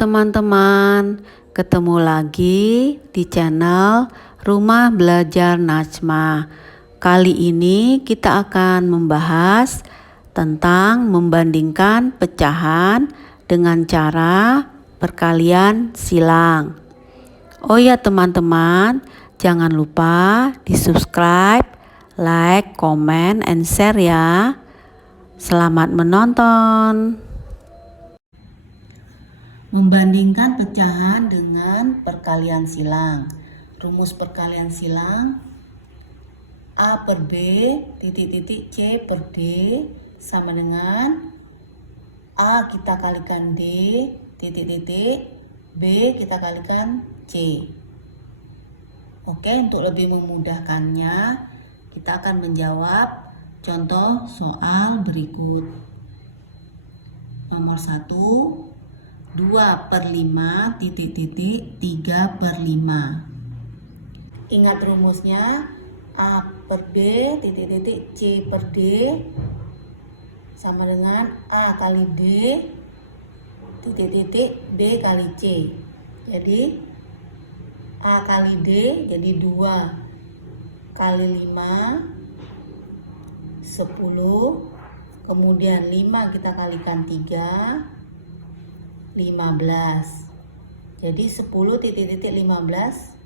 teman-teman, ketemu lagi di channel Rumah Belajar Najma. Kali ini kita akan membahas tentang membandingkan pecahan dengan cara perkalian silang. Oh ya teman-teman, jangan lupa di subscribe, like, comment, and share ya. Selamat menonton. Membandingkan pecahan dengan perkalian silang. Rumus perkalian silang A per B titik-titik C per D sama dengan A kita kalikan D titik-titik B kita kalikan C. Oke, untuk lebih memudahkannya kita akan menjawab contoh soal berikut. Nomor 1, 2 per 5 titik-titik 3 per 5. Ingat rumusnya A per B titik-titik C per D sama dengan A kali D titik-titik B kali C. Jadi A kali D jadi 2 kali 5 10, kemudian 5 kita kalikan 3 15. Jadi 10 titik-titik 15,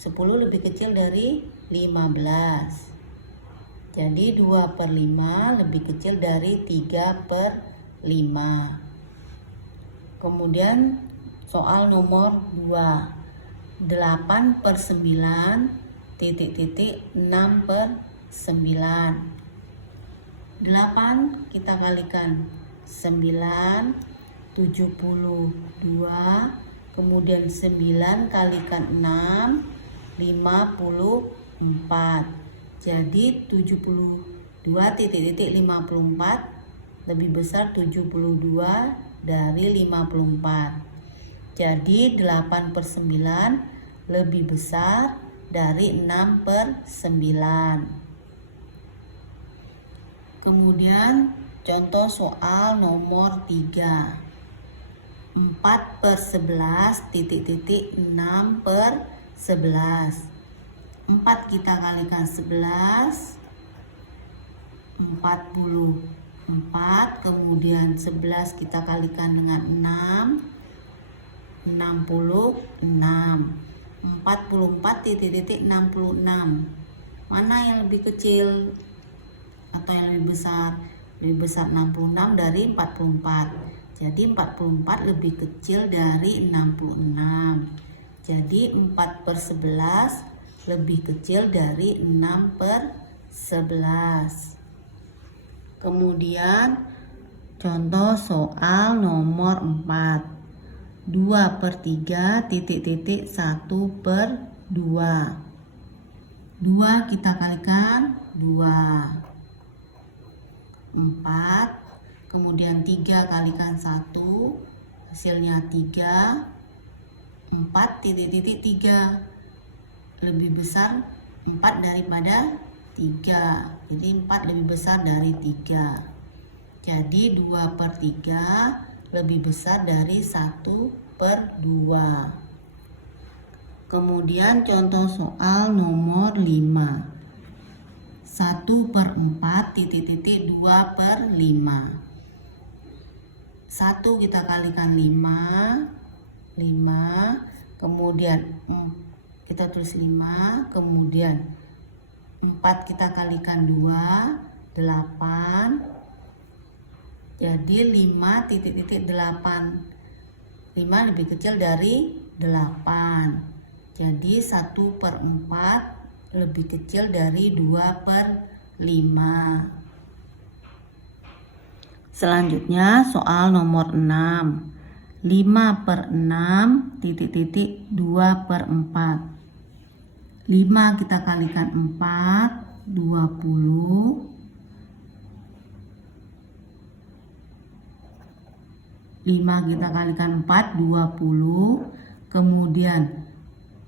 10 lebih kecil dari 15. Jadi 2 per 5 lebih kecil dari 3 per 5. Kemudian soal nomor 2, 8 per 9 titik-titik 6 per 9. 8 kita kalikan 9 72, kemudian 9 kalikan 6 54. Jadi 72 titik-titik 54 lebih besar 72 dari 54. Jadi 8 per 9 lebih besar dari 6 per 9. Kemudian contoh soal nomor 3, 4 per 11 titik-titik 6 per 11. 4 kita kalikan 11 44, kemudian 11 kita kalikan dengan 6 66. 44 titik-titik 66. Mana yang lebih kecil atau yang lebih besar? Lebih besar 66 dari 44. Jadi 44 lebih kecil dari 66. Jadi 4 per 11 lebih kecil dari 6 per 11. Kemudian contoh soal nomor 4, 2 per 3 titik-titik 1 per 2. 2 kita kalikan 2. 4, kemudian 3 kalikan 1, hasilnya 3. 4 titik-titik 3 lebih besar 4 daripada 3. Jadi 4 lebih besar dari 3. Jadi 2 per 3 lebih besar dari 1 per 2. Kemudian contoh soal nomor 5, 1 per 4 titik-titik 2 per 5. 1 kita kalikan 5, kemudian kita tulis 5, kemudian 4 kita kalikan 2, 8. Jadi 5 titik-titik 8. 5 lebih kecil dari 8. Jadi 1 per 4 lebih kecil dari 2 per 5. Selanjutnya soal nomor 6, 5 per 6 titik-titik 2 per 4. 5 kita kalikan 4, 20. 5 kita kalikan 4, 20. Kemudian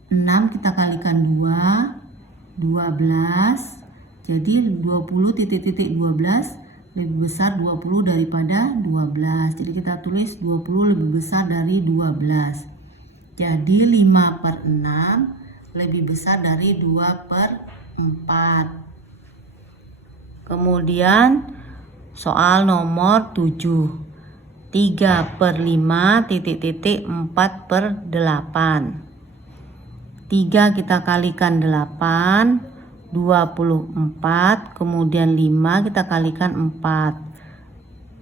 6 kita kalikan 2, 12. Jadi 20 titik-titik 12 lebih besar 20 daripada 12. Jadi kita tulis 20 lebih besar dari 12. Jadi 5 per 6 lebih besar dari 2 per 4. Kemudian soal nomor 7. 3 per 5 titik-titik 4 per 8. 3 kita kalikan 8, 24, kemudian 5 kita kalikan 4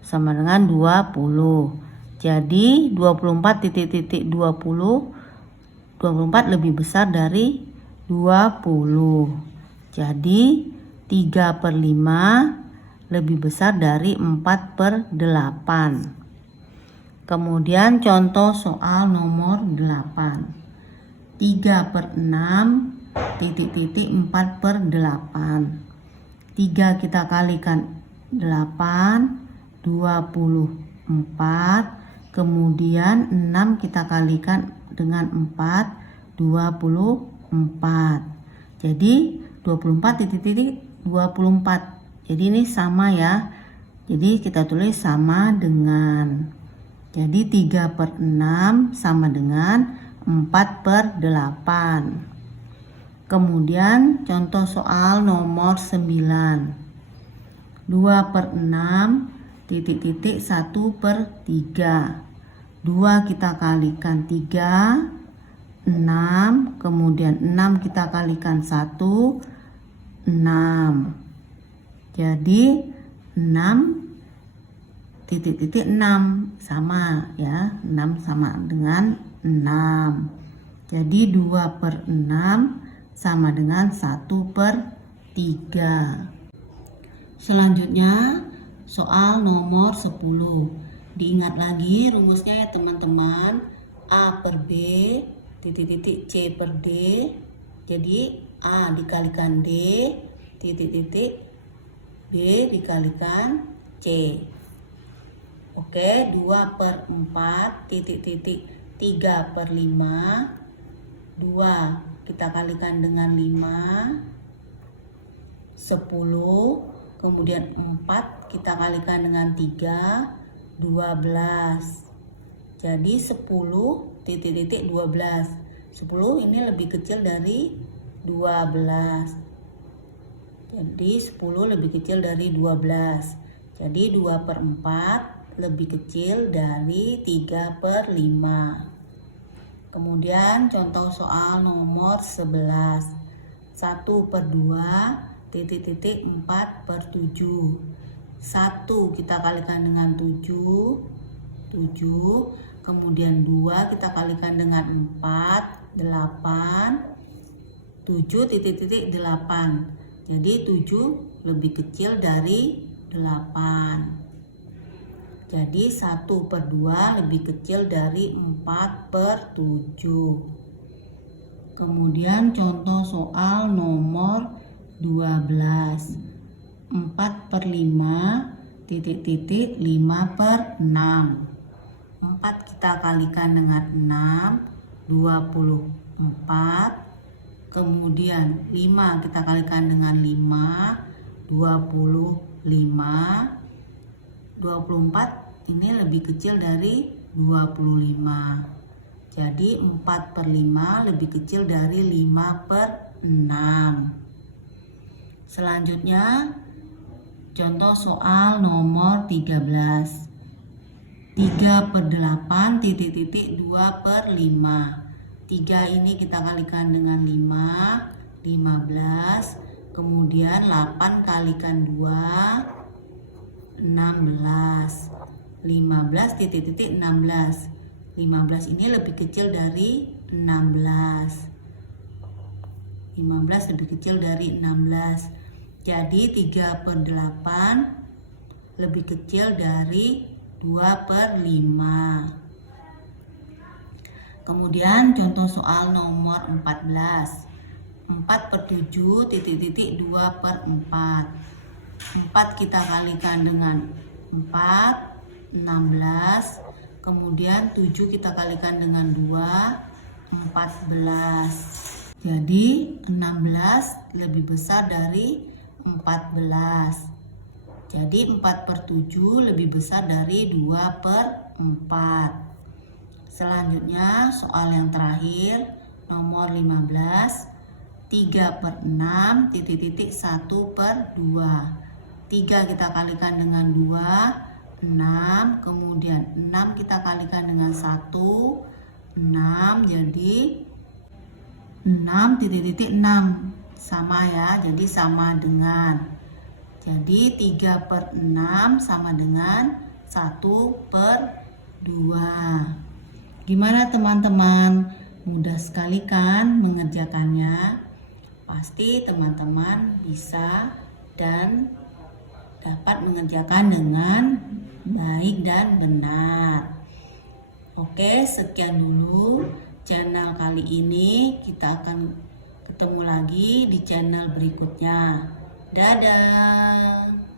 sama dengan 20. Jadi 24 titik-titik 24 lebih besar dari 20. Jadi 3 per 5 lebih besar dari 4 per 8. Kemudian contoh soal nomor 8. 3 per 6 titik-titik 4 per 8. 3 kita kalikan 8, 24, kemudian 6 kita kalikan dengan 4, 24. Jadi 24 titik-titik 24. Jadi ini sama ya. Jadi kita tulis sama dengan. Jadi 3 per 6 sama dengan 4 per 8. Kemudian contoh soal nomor 9. 2 per 6 titik-titik 1 per 3. 2 kita kalikan 3, 6, kemudian 6 kita kalikan 1, 6. Jadi 6 titik-titik 6 sama ya, 6 sama dengan 6. Jadi 2 per 6 sama dengan 1 per 3. Selanjutnya soal nomor 10. Diingat lagi rumusnya ya teman-teman. A per B titik-titik C per D. Jadi A dikalikan D titik-titik B dikalikan C. Oke, 2 per 4 titik-titik 3 per 5. 2 kita kalikan dengan 5, 10, kemudian 4 kita kalikan dengan 3, 12. Jadi 10 titik-titik 12. 10 ini lebih kecil dari 12. Jadi 10 lebih kecil dari 12. Jadi 2 per 4 lebih kecil dari 3 per 5. Kemudian contoh soal nomor 11. 1 per 2 titik-titik 4 per 7. 1 kita kalikan dengan 7, 7. Kemudian 2 kita kalikan dengan 4, 8. 7 titik-titik 8. Jadi 7 lebih kecil dari 8. Jadi 1 per 2 lebih kecil dari 4 per 7. Kemudian contoh soal nomor 12. 4 per 5 titik-titik 5 per 6. 4 kita kalikan dengan 6, 24. Kemudian 5 kita kalikan dengan 5, 25. 24 ini lebih kecil dari 25. Jadi 4 per 5 lebih kecil dari 5 per 6. Selanjutnya contoh soal nomor 13. 3 per 8 titik-titik 2 per 5. 3 ini kita kalikan dengan 5, 15. Kemudian 8 kalikan 2, 16. 15 titik-titik 16. 15 ini lebih kecil dari 16. 15 lebih kecil dari 16. Jadi 3 per 8 lebih kecil dari 2 per 5. Kemudian contoh soal nomor 14. 4 per 7 titik-titik 2 per 4. 4 kita kalikan dengan 4, 16. Kemudian 7 kita kalikan dengan 2, 14. Jadi 16 lebih besar dari 14. Jadi 4/7 lebih besar dari 2/4. Selanjutnya soal yang terakhir nomor 15. 3/6 titik-titik 1/2. 3 kita kalikan dengan 2, 6. Kemudian 6 kita kalikan dengan 1, 6. Jadi 6 titik-titik 6. Sama ya, jadi sama dengan. Jadi 3/6 sama dengan 1/2. Gimana teman-teman? Mudah sekali kan mengerjakannya? Pasti teman-teman bisa dan dapat mengerjakan dengan baik dan benar. Oke, sekian dulu channel kali ini. Kita akan ketemu lagi di channel berikutnya. Dadah.